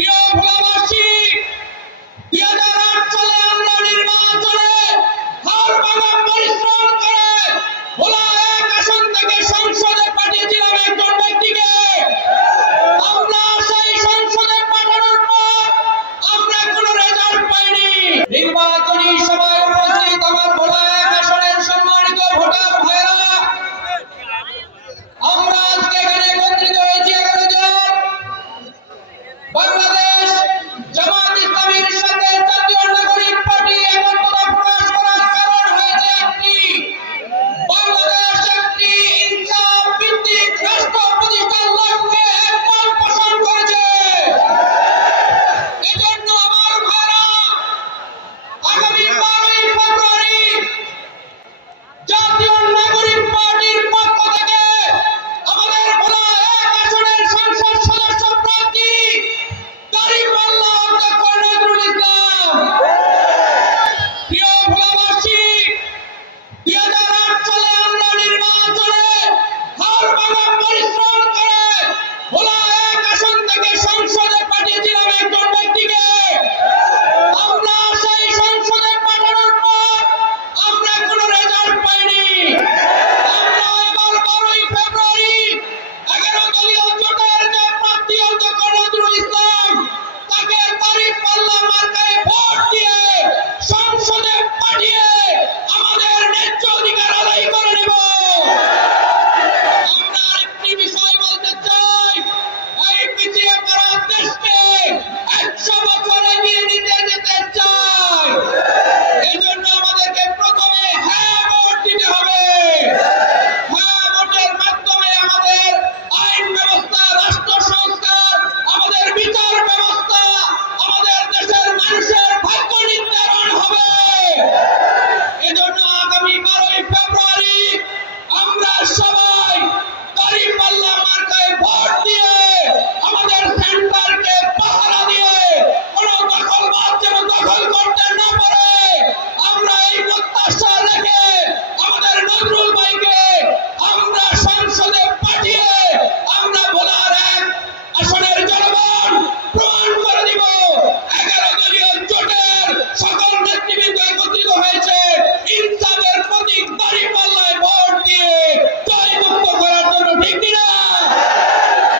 প্রিয় ভোলাবাসী, 2008 সালে আমরা নির্বাচনে হার ভাঙা পরিশ্রম করে ভোলা 1 আসন থেকে সংসদে পাঠিয়েছিলাম একজন ব্যক্তিকে। আমরা সেই সংসদে পাঠানোর পর আমরা কোনো রেজাল্ট পাইনি। নির্বাচনী সভায় উপস্থিত আমার ভোলা 1 আসনের সম্মানিত ভোটার ভাইরা, আমরা আজকে এখানে একত্রিত হয়েছি 11 জন বাংলাদেশ